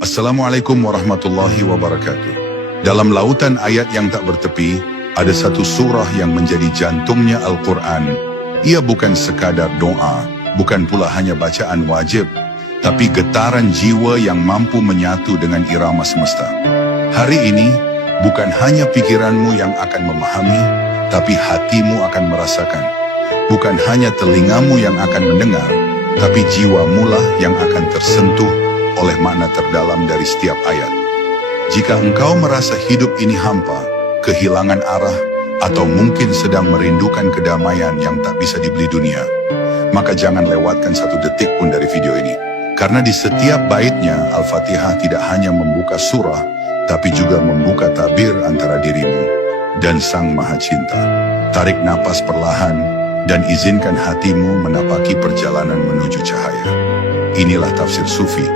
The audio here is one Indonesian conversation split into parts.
Assalamualaikum warahmatullahi wabarakatuh. Dalam lautan ayat yang tak bertepi, ada satu surah yang menjadi jantungnya Al-Quran. Ia bukan sekadar doa, bukan pula hanya bacaan wajib, tapi getaran jiwa yang mampu menyatu dengan irama semesta. Hari ini, bukan hanya pikiranmu yang akan memahami, tapi hatimu akan merasakan. Bukan hanya telingamu yang akan mendengar, tapi jiwamu lah yang akan tersentuh oleh makna terdalam dari setiap ayat. Jika engkau merasa hidup ini hampa, kehilangan arah, atau mungkin sedang merindukan kedamaian yang tak bisa dibeli dunia, maka jangan lewatkan satu detik pun dari video ini. Karena di setiap baitnya, Al-Fatihah tidak hanya membuka surah, tapi juga membuka tabir antara dirimu dan Sang Maha Cinta. Tarik napas perlahan, dan izinkan hatimu menapaki perjalanan menuju cahaya. Inilah tafsir Sufi,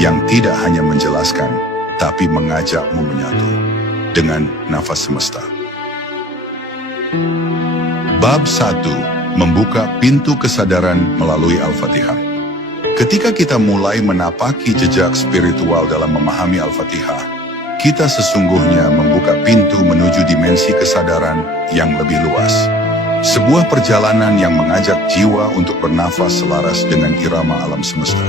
yang tidak hanya menjelaskan, tapi mengajakmu menyatu dengan nafas semesta. Bab 1. Membuka pintu kesadaran melalui Al-Fatihah. Ketika kita mulai menapaki jejak spiritual dalam memahami Al-Fatihah, kita sesungguhnya membuka pintu menuju dimensi kesadaran yang lebih luas. Sebuah perjalanan yang mengajak jiwa untuk bernafas selaras dengan irama alam semesta.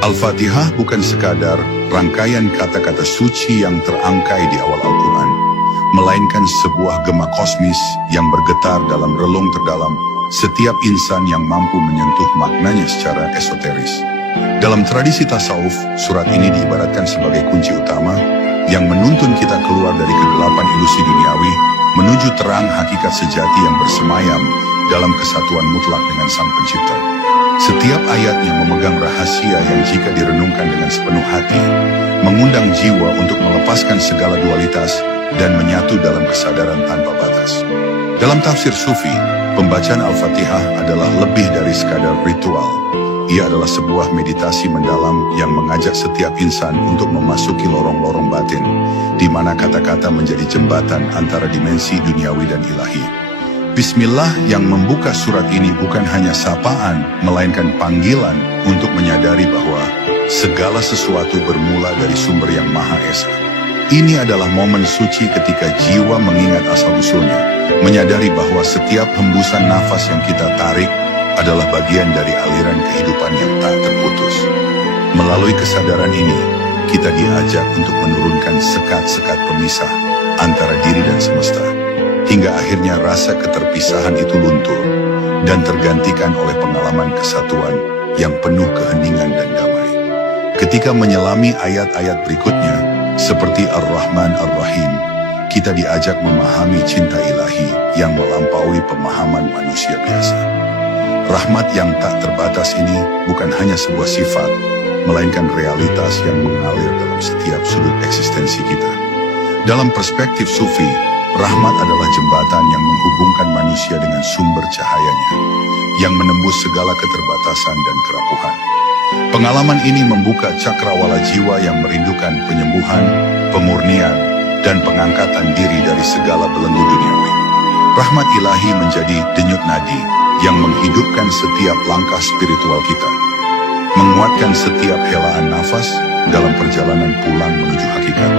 Al-Fatihah bukan sekadar rangkaian kata-kata suci yang terangkai di awal Al-Quran, melainkan sebuah gema kosmis yang bergetar dalam relung terdalam setiap insan yang mampu menyentuh maknanya secara esoteris. Dalam tradisi tasawuf, surat ini diibaratkan sebagai kunci utama yang menuntun kita keluar dari kegelapan ilusi duniawi menuju terang hakikat sejati yang bersemayam dalam kesatuan mutlak dengan Sang Pencipta. Setiap ayatnya memegang rahasia yang jika direnungkan dengan sepenuh hati, mengundang jiwa untuk melepaskan segala dualitas dan menyatu dalam kesadaran tanpa batas. Dalam tafsir Sufi, pembacaan Al-Fatihah adalah lebih dari sekadar ritual. Ia adalah sebuah meditasi mendalam yang mengajak setiap insan untuk memasuki lorong-lorong batin, di mana kata-kata menjadi jembatan antara dimensi duniawi dan ilahi. Bismillah yang membuka surat ini bukan hanya sapaan, melainkan panggilan untuk menyadari bahwa segala sesuatu bermula dari sumber yang Maha Esa. Ini adalah momen suci ketika jiwa mengingat asal-usulnya, menyadari bahwa setiap hembusan nafas yang kita tarik adalah bagian dari aliran kehidupan yang tak terputus. Melalui kesadaran ini, kita diajak untuk menurunkan sekat-sekat pemisah antara diri dan semesta, hingga akhirnya rasa keterpisahan itu luntur dan tergantikan oleh pengalaman kesatuan yang penuh keheningan dan damai. Ketika menyelami ayat-ayat berikutnya, seperti Ar-Rahman Ar-Rahim, kita diajak memahami cinta ilahi yang melampaui pemahaman manusia biasa. Rahmat yang tak terbatas ini bukan hanya sebuah sifat, melainkan realitas yang mengalir dalam setiap sudut eksistensi kita. Dalam perspektif Sufi, rahmat adalah jembatan yang menghubungkan manusia dengan sumber cahayanya, yang menembus segala keterbatasan dan kerapuhan. Pengalaman ini membuka cakrawala jiwa yang merindukan penyembuhan, pemurnian, dan pengangkatan diri dari segala belenggu duniawi. Rahmat ilahi menjadi denyut nadi yang menghidupkan setiap langkah spiritual kita, menguatkan setiap helaan nafas dalam perjalanan pulang menuju hakikat.